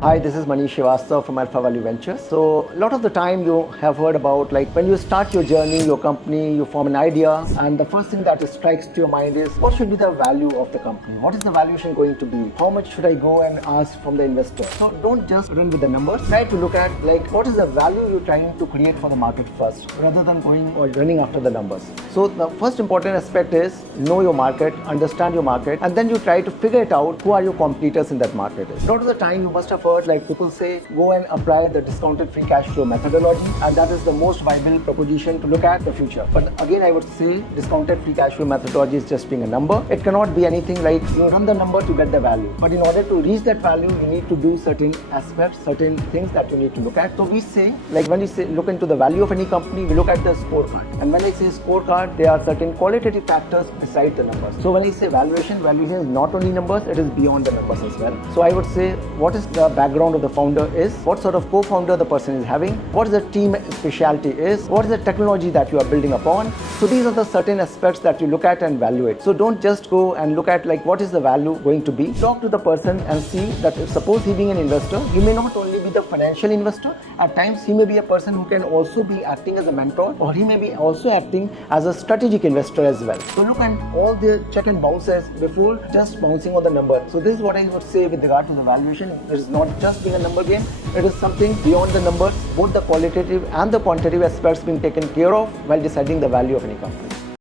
Hi, this is Manish Srivastava from Alpha Value Ventures. So, a lot of the time you have heard about like when you start your journey, your company, you form an idea, and the first thing that strikes to your mind is what should be the value of the company? What is the valuation going to be? How much should I go and ask from the investor? So, don't just run with the numbers. Try to look at like what is the value you're trying to create for the market first, rather than going or running after the numbers. So, the first important aspect is know your market, understand your market, and then you try to figure it out who are your competitors in that market. A lot of the time you must have heard like people say go and apply the discounted free cash flow methodology, and that is the most viable proposition to look at the future. But again, I would say discounted free cash flow methodology is just being a number. It cannot be anything like you run the number to get the value. But in order to reach that value, you need to do certain aspects, certain things that you need to look at. So we say like when we say look into the value of any company, we look at the scorecard. And when I say scorecard, there are certain qualitative factors beside the numbers. So when I say valuation is not only numbers, it is beyond the numbers as well. So I would say what is the background of the founder is, what sort of co-founder the person is having, what is the team specialty is, what is the technology that you are building upon. So these are the certain aspects that you look at and evaluate. So don't just go and look at like what is the value going to be. Talk to the person and see that if suppose he being an investor, he may not only be the financial investor, at times he may be a person who can also be acting as a mentor, or he may be also acting as a strategic investor as well. So look at all the check and bounces before just bouncing on the number. So this is what I would say with regard to the valuation. It is not just being a number game, it is something beyond the numbers, both the qualitative and the quantitative aspects being taken care of while deciding the value of any company.